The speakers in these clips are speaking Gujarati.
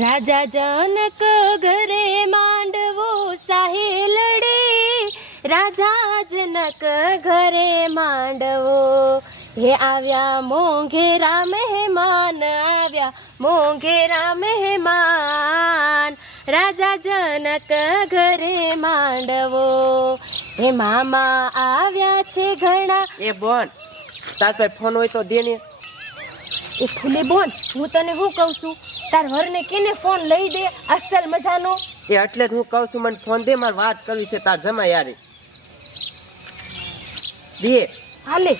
રાજા જનક ઘરે માંડવો સાહેલડે રાજા જનક ઘરે માંડવો. હે આવ્યા મોંઘેરા મહેમાન આવ્યા મોંઘેરા મહેમાન રાજા જનક ઘરે માંડવો. હે મામા આવ્યા છે ઘણા. એ બોન, તાર પર ફોન હોય તો દે ને. એ ફૂલે બોન હું તને શું કહું છું? તાર વરને કેને ફોન લઈ દે અસલ મજાનો? એ એટલે જ હું કહું છું મને ફોન દે મારે વાત કરવી છે તાર જમા યારી દે હાલે.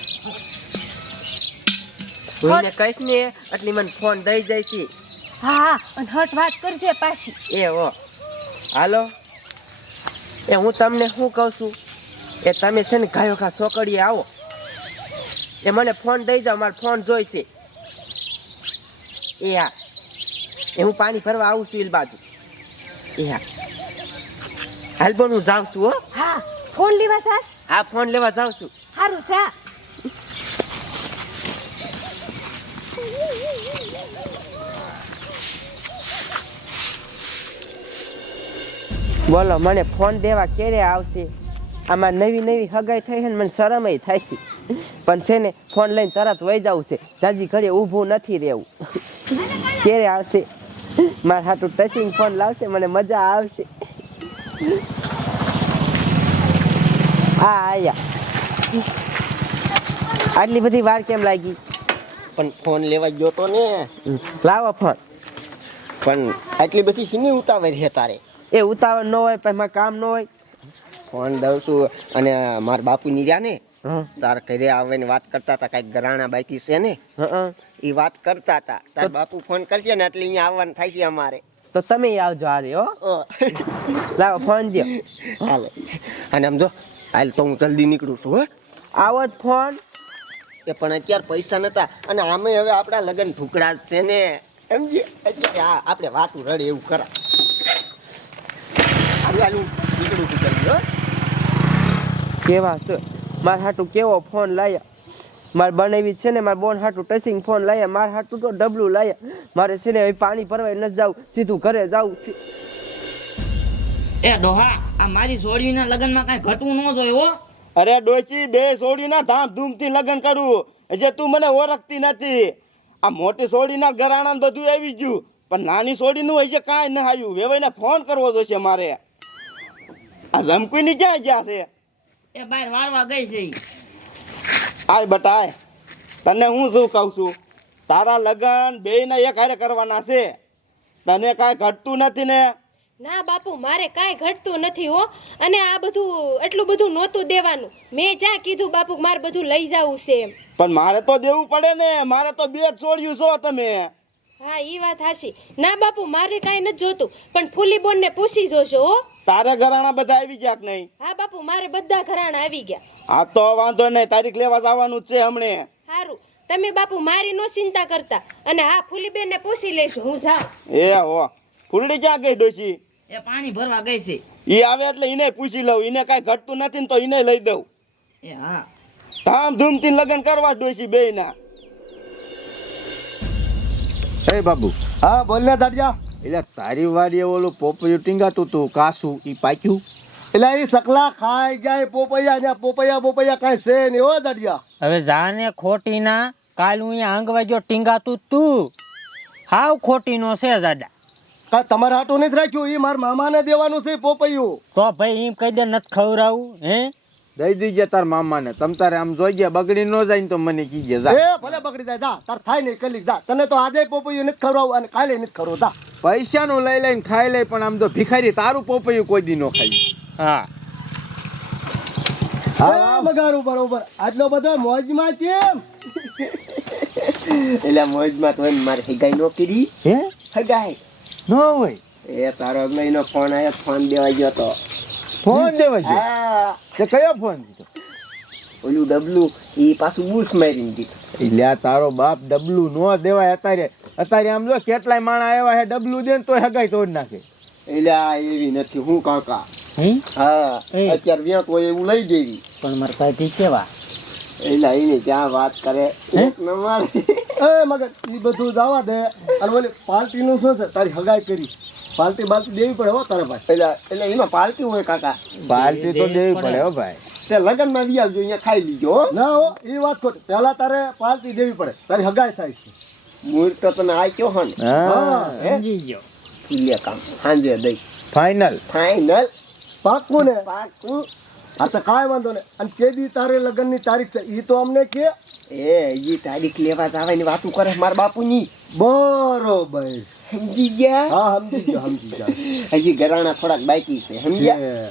હું કહીશ ને એટલી મને ફોન દઈ જાય છે. હા હા અને હટ વાત કરજે પાછી. એ હો. હાલો. એ હું તમને શું કહું છું? એ તમે છે ને ગાયો ખા સોકડીએ આવો. એ મને ફોન દઈ જાઓ મારે ફોન જોઈશે. એ હા એ હું પાણી ભરવા આવું છું ઈલ બાજુ. એ હા હાલ પણ હું જાઉં છું હો. હા ફોન લેવા સાસ હા ફોન લેવા જાઉં છું. સારું જા. બોલો મને ફોન દેવા ક્યારે આવશે? આમાં નવી નવી હગાઈ થઈ છે ને મને શરમય થાય છે. પણ છે ને ફોન લઈને તરત વહી જવું છે. જાજી ઘરે ઊભું નથી રહેવું. ક્યારે આવશે. મારા હાટું ટચિંગ ફોન લાવશે મને મજા આવશે. હા આયા. આટલી બધી વાર કેમ લાગી? પણ ફોન લેવા ગયો તો ને. લાવો ફોન પણ આટલી બધી શીની ઉતાવળ છે તારે? એ ઉતાવળ ન હોય પછી કામ ન હોય. ફોન દઉં છું. અને મારા બાપુ ની રહ્યા ને તાર ઘરે આવીને વાત કરતા હતા કંઈક ગરાણા બાકી છે ને હં એ વાત કરતા હતા. તાર બાપુ ફોન કરશે ને એટલે અહીંયા આવવાનું થાય છે અમારે. તો તમે આવજો હારે હો. લાવો ફોન દો હાલે. અને આમ જો હાલ તો હું જલ્દી નીકળું છું હો. આવો જ ફોન. એ પણ અત્યારે પૈસા નતા અને આમે હવે આપણા લગ્ન ઠુકડા છે ને સમજી? એટલે આ આપણે વાતું રડે એવું કરા હાલ હું નીકળું છું જલ્દી હો. કેવા છે? માર હાટું કેવો ફોન લાયા. મારે બનાવી છે ને મારે બોન હાટું ટચિંગ ફોન લાયા. મારે હાટું તો ડબલું લાયા. મારે છે ને પાણી ભરવાય નથી જાવ સીધું ઘરે જાવ છે એ ડોહા આ મારી સોડીના લગ્નમાં કાંઈ ઘટવું ન જોઈએ હો. અરે ડોચી બે સોડીના ધામધૂમથી લગ્ન કરું. જે તું મને ઓળખતી નથી. આ મોટી સોડીના ઘરાણા ને બધું આવી ગયું. પણ નાની સોડીનું હજી કાંઈ ન આવ્યું. વેવાઈને ફોન કરવો જોઈશે મારે. આ રમકુની ક્યાં ગયા છે? એ બહાર વારવા ગઈ છે આય બટા આય. તને હું શું કહું છું? તારા લગન બેયના એક હારે કરવાના છે. તને કાંઈ ઘટતું નથી ને? ના બાપુ મારે કાંઈ ઘટતું નથી હો. અને આ બધું એટલું બધું નહોતું દેવાનું. મેં જ્યાં કીધું બાપુ મારે બધું લઈ જવું છે એમ. પણ મારે તો દેવું પડે ને. મારે તો બે જ છોડ્યું છો તમે. હા ઈ વાત હાશી ના બાપુ મારે કાઈ નથી જોતું પણ ફૂલી બોનને પૂછી જોશો હો. તારા ઘરાણા બધા આવી ગયા કે નહીં? હા બાપુ મારે બધા ઘરાણા આવી ગયા. આ તો વાંધો નહીં તારીખ લેવા જવાનું જ છે હમણે. સારું તમે બાપુ મારી નો ચિંતા કરતા. અને હા ફૂલીબેનને પૂછી લેશું હું જાઉં. એ હો. ફૂલડી ક્યાં ગઈ ડોશી? એ પાણી ભરવા ગઈ છે. ઈ આવે એટલે ઈને પૂછી લઉં. એને કાઈ ઘટતું નથી ને તો એને લઈ દઉં. એ હા. ધામધૂમથી લગ્ન કરવા ડોશી બે ના એ બાબુ. હા બોલ ને દાડિયા. એટલે તારી વારી ઓલું પોપૈયું ટીંગાતું તું કાસું એ પાક્યું? એટલે એ સકલા ખાઈ જાય પોપૈયા ને પોપૈયા પોપૈયા કાંઈ છે નહીં હો દાડિયા. હવે જાને ખોટી ના કાલ હું અહીંયા આંગવા જો ટીંગાતું તું. હાવ ખોટી નો છે જાડા તમારે હાટું નથી રાખ્યું એ મારા મામાને દેવાનું છે પોપૈયું. તો ભાઈ એમ કહી દે નથી ખવડાવું હે? દઈ દીજે તાર મામાને. તમ તારે આમ જોઈ ગયા બગડી ન જાય ને તો મને કીજે જા. એ ભલે બગડી જાય જા. તાર થાય નહીં કલી જા. તને તો આજે પોપૈયું નથી ખવડાવું અને કાલે નથી ખવડાવું જા. પૈસાનું લઈ લઈને ખાઈ લે પણ આમ તો ભિખારી તારું પોપૈયું કોઈ દી ન ખાઈ હા. હા. બગારું બરોબર. આટલો બધો મોજમાં કેમ એટલે મોજમાં તો એમ મારે હગાઈ નો કરી. હે? હગાઈ. ન હોય? એ તારો મહિનો ફોન આવ્યો ફોન દેવા ગયો તો. ફોન દેવા છે હા. તે કયો ફોન દીધો? ઓલું ડબલું એ પાછું બૂસ મારી દીધું એટલે આ તારો બાપ ડબલું નો દેવાય. અત્યારે અત્યારે આમ જો કેટલાય માણા આવ્યા હે ડબલું દે ને તોય હગાઈ તોડ નાખે. એટલે આ એવી નથી હું કાકા. હા? અત્યારે વ્યાત હોય એવું લઈ દેવી. પણ મારા પાછી કેવા? એટલે એને ક્યાં વાત કરે? એક નંબર. એ બધું જવા દે. અને બોલે પાર્ટીનું શું છે? તારી હગાઈ કરી. પાર્ટી બાલટી દેવી પડે હો તારે ભાઈ એટલે એટલે એમાં પાલટી હોય કાકા. પાલટી તો દેવી પડે. હો ભાઈ. તે લગનમાં વી જો અહીંયા ખાઈ લીજો ના હો એ વાત ખોટી. પહેલા તારે પાલટી દેવી પડે. તારી હગાઈ થાય છે. મુહૂર્ત તો તને આ કયો હન ને. હા. સમજી ગયો. લે કામ. સાંજે દઈ. ફાઇનલ ફાઈનલ પાકું ને? પાકું. હા તો કાંઈ વાંધો નહીં. અને કે દી તારે લગ્નની તારીખ છે એ તો અમને કે. એ એ તારીખ લેવા જવાની વાતું કરે મારા બાપુની. બરોબર. સમજી ગયા? હા સમજી ગયો સમજી ગયો. હજી ઘરાણા થોડાક બાકી છે સમજ્યા?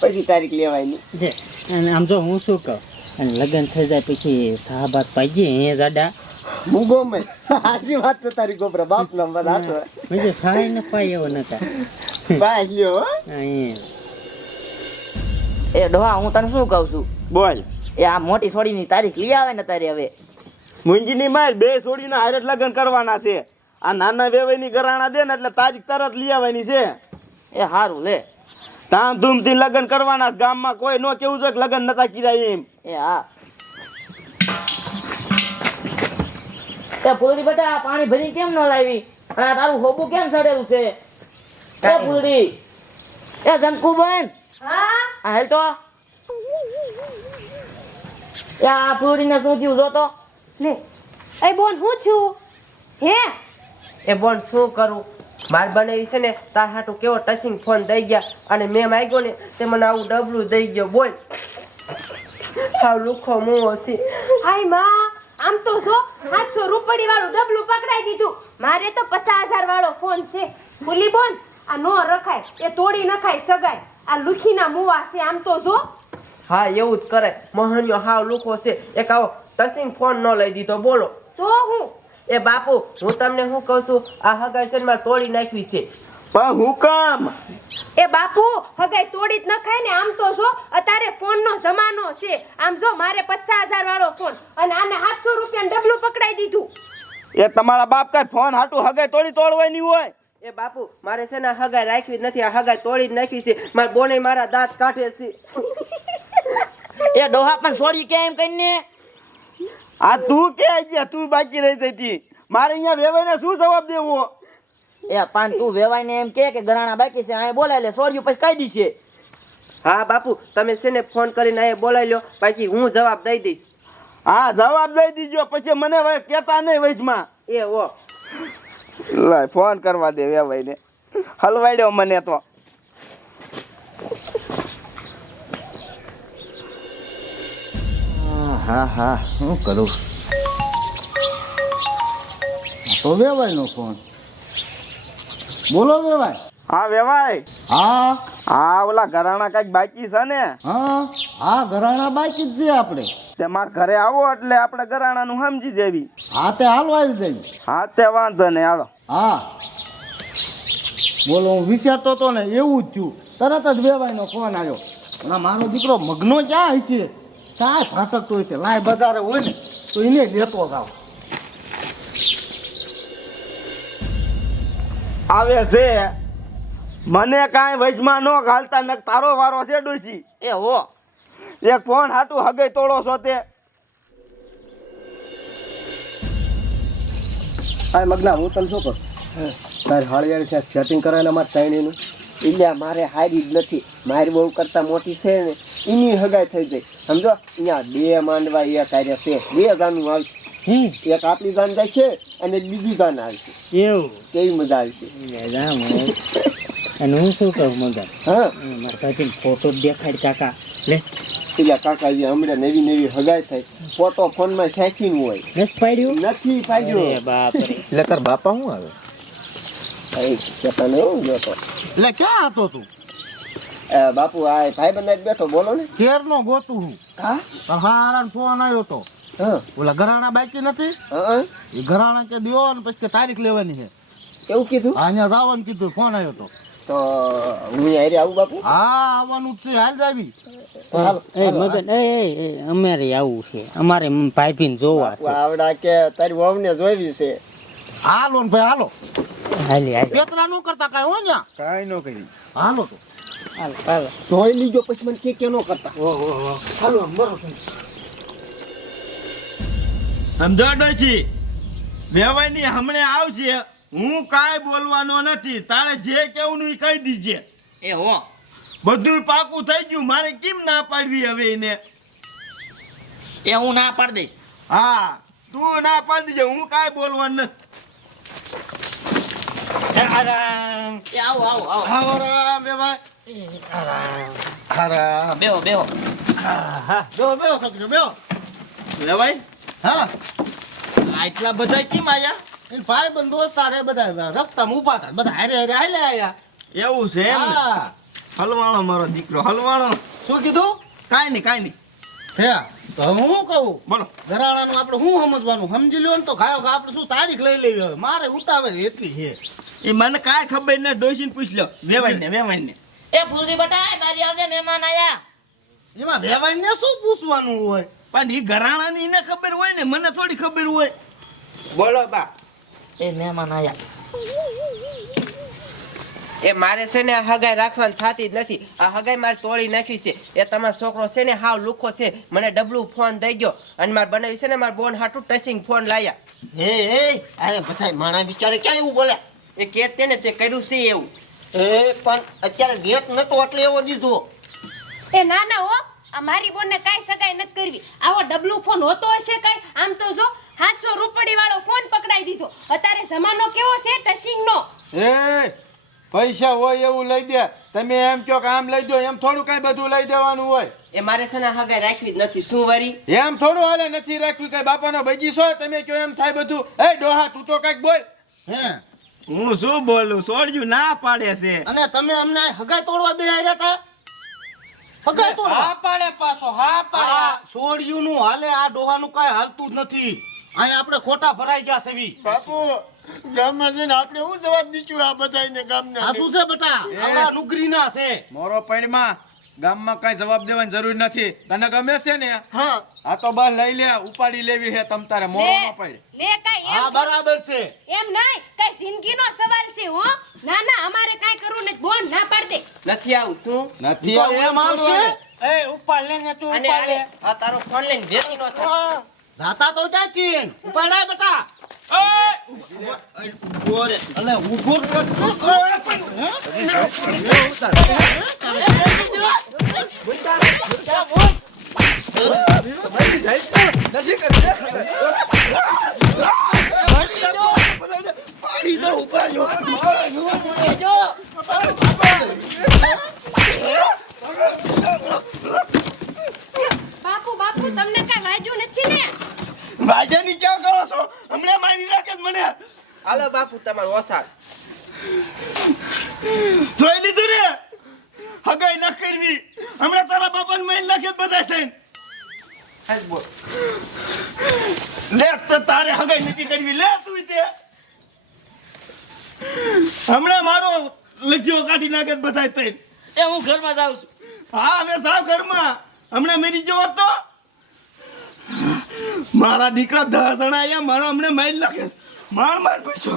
પછી તારીખ લેવાની. અને આમ જો હું શું કહું? અને લગ્ન થઈ જાય પછી સાહબાદ પાઈજે હે જાડા મૂગો મેં સાચી વાત તો તારી ગોબરા બાપ નંબર હાથો. મેં જો ને ન પાય એવો નતા. બાય લ્યો હો. એ ડોહા હું તને શું કહું છું? બોલ. એ આ મોટી છોડીની તારીખ લઈ આવે ને તારે હવે. મુંજીની માર બે છોડીના હારે લગ્ન કરવાના છે. આ નાના વેવાઈની ગરાણા દે ને એટલે તારીખ તરત લઈ આવવાની છે. એ સારું લે. ધામધૂમથી લગ્ન કરવાના ગામ ગામમાં કોઈ નો કેવું છે કે લગ્ન નતા કીધા એમ. એ હા. એ ફૂલડી બેટા આ પાણી ભરી કેમ ન લાવી? અને આ તારું હોબું કેમ ચડેલું છે? એ ફૂલડી. એ જનકુબેન. હા? હેલ તો. આ પૂરીને શું થયું જો તો. લે. એ બોન હું છું? હે? એ બોન શું કરું? માર બનાવી છે ને તાર હાટું કેવો ટચિંગ ફોન દઈ ગયા અને મેં માગ્યો ને તે મને આવું ડબલું દઈ ગયો. બોલ. હાવ લુખો મું હસી હાયમાં આમ તો જો સાતસો રૂપડી વાળું ડબલું પકડાઈ દીધું. મારે તો પચાસ હજાર વાળો ફોન છે. ભૂલી બોન આ નો રખાય એ તોડી નખાય સગાય આ લુખીના મુવા છે આમ તો જો. હા એવું જ કરે. મહન્યો હાવ લુખો છે. એક આવો ટસિંગ ફોન ન લઈ દીધો બોલો. તો હું? એ બાપુ હું તમને શું કહું છું? આ હગાઈ છે તોડી નાખવી છે. પણ હું કામ? એ બાપુ હગાઈ તોડી જ નખાય ને આમ તો જો અત્યારે ફોનનો જમાનો છે. આમ જો મારે પચાસ હજાર વાળો ફોન અને આને સાતસો રૂપિયા ડબલું પકડાઈ દીધું. એ તમારા બાપ કઈ ફોન હાટું હગાઈ તોડી તોડવાની હોય? એ બાપુ મારે છે ને હગાઈ રાખવી નથી આ હગાઈ તોડી જ નાખવી છે. મારા બોને મારા દાંત કાઢે છે. એ ડોહા પણ છોડી કે એમ કહીને? આ તું કે ગયા? તું બાકી રહી જતી. મારે અહીંયા વેવાઈને શું જવાબ દેવો? એ પાન તું વેવાઈને એમ કે કે ગરાણા બાકી છે અહીં બોલાય લે છોડ્યું પછી કહી દીશે હા બાપુ તમે છે ને ફોન કરીને અહીંયા બોલાવી લો બાકી હું જવાબ દઈ દઈશ. હા જવાબ દઈ દીજો પછી મને કેતા નહીં વચમાં એ ઓ લાય ફોન કરવા દે વેવાઈને હલવાડ્યો મને તો. હા હા શું કરું? તો વેવાય નો ફોન. બોલો વેવાય હા વેવાય હા. હા ઓલા ઘરાણા કંઈક બાકી છે ને? હા હા ઘરાણા બાકી જ છે આપણે. તે માર ઘરે આવો એટલે આપણે ઘરાણાનું સમજી જેવી. હા તે હાલ આવી જાય હા તે વાંધો નહીં હાલો. હા. બોલો હું વિચારતો હતો ને એવું જ થયું. તરત જ વેવાયનો ફોન આવ્યો. અને મારો દીકરો મગનો ક્યાં હશે? કાંઈ ફાટકતો હોય છે લાય બજારે હોય ને તો એને લેતો જાવ આવે છે. મને કાંઈ વચમાં ન ઘાલતા ને તારો વારો છે ડોસી એ હો. એક ફોન હાટું હગે તોડો છો તે. હાય મગના હું તને શું કરું તારી હાળિયાળી છે સેટિંગ કરાવેલા મારે ત્રણેયનું. એટલે મારે હારી જ નથી. મારી બહુ કરતા મોટી છે ને એની હગાઈ થઈ ગઈ. સમજો? અહીંયા બે માંડવા એક કાર્ય છે. બે ગામનું આવશે એક આપણી ગાન જાય છે અને બીજું ગાન આવશે એવું. કેવી મજા આવશે. અને હું શું કહું મગન હા? મારા ભાઈ ફોટો જ દેખાડ કાકા. લે. પેલા કાકાજી હમણાં નવી નવી હગાઈ થઈ ફોટો ફોનમાં ખેંચીને હોય. નથી પાડ્યું? નથી પાડ્યું. બાપ રે એટલે તાર બાપા શું આવે? એ કેતા ને હું ગયો એટલે ક્યાં હતો તું? એ બાપુ આ ભાઈ બંધ બેઠો બોલો ને. કેરનો ગોતું હું. હા? હારાન ફોન આવ્યો તો. હા. ઓલા ઘરાણા બાકી નથી? એ ઘરાણા કે દ્યો ને પછી કે તારીખ લેવાની છે. એવું કીધું? હા, અહીંયા જવાનું કીધું ફોન આવ્યો તો. તો હું હારે આવું બાપુ? હા આવવાનું જ છે. હાલ જાવી. એ મગન એ અમારે આવું છે. અમારે ભાઈભીને જોવા છે. આવડા કે તારી વહુને જોઈવી છે. હાલો ને ભાઈ હાલો. હાલી હાલી. પેતરા નું કરતા કાંઈ હોય ને કાંઈ ન કરી. હાલો તો. હાલો હાલો. જોઈ લીજો પછી મને કે કે નો કરતા. હાલો બરોબર સમજો ડોશી વેવાઈની હમણે આવશે હું કાંઈ બોલવાનો નથી. તારે જે કેવું એ કહી દીજે. એ હો. બધું પાકું થઈ ગયું. મારે કેમ ના પાડવી હવે એને? એ હું ના પાડી દઈશ. હા તું ના પાડી દેજે. હું કાંઈ બોલવાનું નથી. આવો આવો આવો. આવો બે ભાઈ. આરામ. બેહો બેહો. હા બેહો બેહો છોકરીઓ બેહો. ભાઈ. હા. આટલા બધા કેમ આયા? એ ભાઈ બંધ દોસ્તાર એ બધા રસ્તામાં ઊભા હતા બધા હારે હારે હાલે આયા. એવું છે એમ હા. હલવાણો મારો દીકરો હલવાણો. શું કીધું? કાંઈ નહીં કાંઈ નહીં. હે તો હું કહું? બોલો. ઘરાણાનું આપણે શું સમજવાનું? સમજી લ્યો ને તો ગાયો કે આપણે શું તારીખ લઈ લેવી હવે? મારે ઉતાવળ એટલી છે. એ મને કાંઈ ખબર ને ડોસીને પૂછ લો વેવાઈ ને વેવાઈ ને. એ ફૂલરી બટા મારી આવજે મહેમાન આયા. એમાં વેવાઈ ને શું પૂછવાનું હોય? પણ એ ઘરાણાની એને ખબર હોય ને મને થોડી ખબર હોય. બોલો બા. એ મહેમાન આયા. એ મારે છે ને આ હગાઈ રાખવાની થતી જ નથી. આ હગાઈ મારે તોડી નાખી છે. એ તમારો છોકરો છે ને હાવ લુખો છે. મને ડબલું ફોન દઈ ગયો. અને મારે બનાવી છે ને મારા બોન હાટું ટચિંગ ફોન લાયા. હે હે અરે બધા માણા બિચારે ક્યાં એવું બોલે એ કે તેને તે કર્યું છે એવું. એ પણ અત્યારે ગેટ નતો એટલે એવો દીધો. એ ના ના હો. મારી મારી બોનને કાંઈ સગાઈ નથી કરવી. આવો ડબલું ફોન હોતો હશે કાંઈ? આમ તો જો સાતસો રૂપડી વાળો ફોન પકડાઈ દીધો. અત્યારે જમાનો કેવો છે? ટસિંગ નો એ પૈસા હોય એવું લઈ દે. તમે એમ કહો કે આમ લઈ દો એમ થોડું કઈ બધું લઈ દેવાનું હોય. એ મારે છે ને હગાઈ રાખવી જ નથી. શું વરી? એમ થોડું હાલે નથી રાખવી કઈ બાપાનો બગીચો તમે કહો એમ થાય બધું. એ ડોહા તું તો કંઈક બોલ. હે? હું શું બોલું? છોડ્યું ના પાડે છે. અને તમે અમને હગાઈ તોડવા બે આવ્યા હતા હગાઈ તોડવા? પાડે પાછો હા પાડે. સોડિયું નું હાલે આ ડોહાનું કઈ હાલતું જ નથી. અહીંયા આપણે ખોટા ભરાઈ ગયા સેવી બાપુ ગામમાં જઈને આપણે શું જવાબ દીચું આ બધાને ગામના? આ શું છે બેટા? આવડા નુગરી ના છે. મોરો પૈડમાં ગામમાં કઈ જવાબ દેવાની જરૂર નથી. તને ગમે છે ને? હા. આ તો બસ લઈ લે ઉપાડી લેવી હે તમ તારે મોરો ન પડે. લે કાંઈ હા બરાબર છે. એમ નહીં કઈ જિંદગીનો સવાલ છે હો. ના ના અમારે કઈ કરવું નથી. બોન ના પાડ દે. નથી આવું શું? નથી આવું એમ આવશે? એ ઉપાડ લે ને તું ઉપાડ લે. આ તારો ફોન લઈને ભેગી નો થાય જાતા તો ચાચી ઉપાડાય બેટા અલે ઊભો બાપુ બાપુ તમને કાંઈ વાગ્યું નથી ને ભાજાની ક્યાં કરો છો હમણાં મારી રાખે જ મને હાલો બાપુ તમારું ઓસાડ જોઈ લીધું રે હગાઈ ન કરવી હમણાં તારા બાપાને મારી નાખે જ બધા થઈને હાલ તો તારે હગાઈ નથી કરવી. લે તું તે. હમણાં મારો લઠ્ઠીઓ કાઢી નાખે બધા થઈને એ હું ઘરમાં જાઉં છું. હા અમે સાવ ઘરમાં. હમણાં મેરી જો તો મારા દીકરા દસ જણા અહીંયા મારો હમણાં મારી નાખે માર માર પૈસો